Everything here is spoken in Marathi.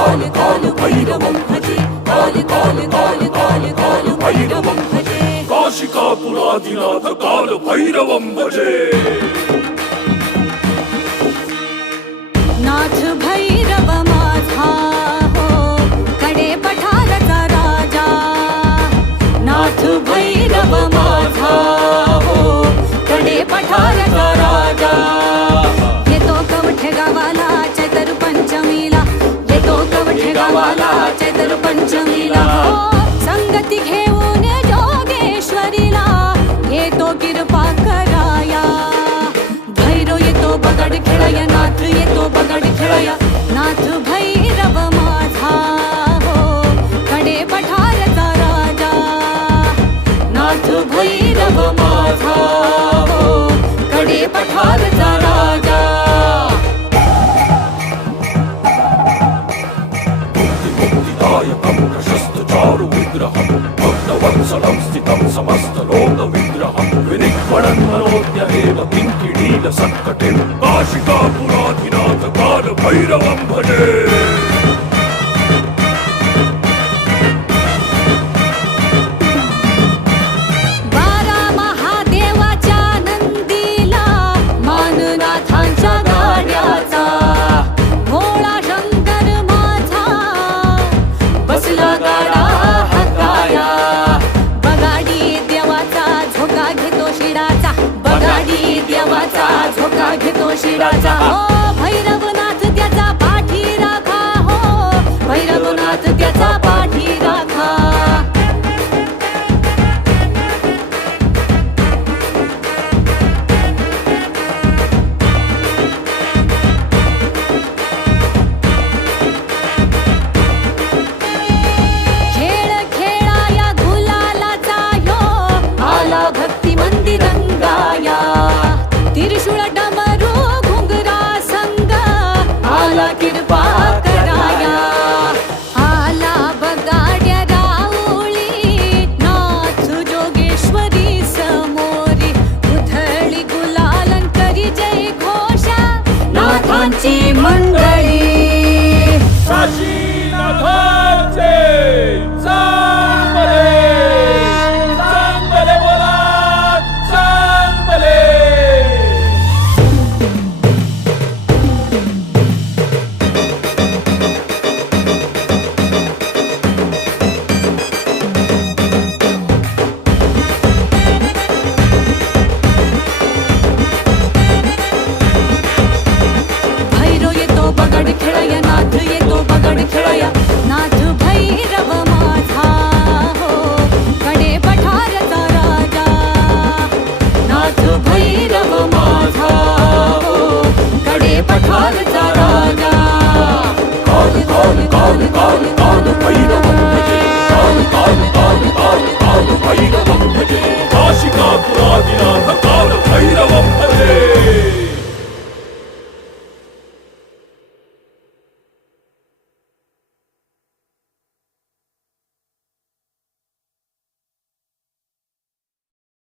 भैरवं भजे काल काल काल काल काल भैरवं भजे काशिकापुरादिनाथ काल भैरवं भजे नाथ भैरव माझा हो कडे पठारचा राजा नाथ भैरव माझा हो कडे पठारचा राजा येतो कवठे गावाला चैत्र पंचमीला येतो कवठे गावाला चैत्र पंचमीला संगती घेऊन जोगेश्वरीला येतो कृपा कराया भैरव येतो बगड खेळया नाथ येतो बगड खेळया नाथ भैरव माझा हो कडे पठारचा राजा नाथ भैरव माझा हो कडे पठारचा राजा मुक्तिदायकं प्रशस्त चारु विग्रहं भक्तवत्सलं स्थितं समस्तलोकविग्रहं विनिक्वणन् मनोज्ञेव किङ्किणील सत्कटिं काशिकापुराधिनाथ काल भैरवं भजे झोका घेतो शिराचा हो भैरवनाथ त्याचा पाठी राखा हो भैरवनाथ त्याचा पाठी राखा खेळ खेळाया गुलालाचा ह्यो आला भक्ती मंदिरंगाया त्रिशूळ डमरू घुंगरा संग आला कृपा कराया आला बगाड्या राऊळी नाथ जोगेश्वरी समोरी उधळी गुलालन करी जय घोषा नाथांची मंडळी काशीनाथ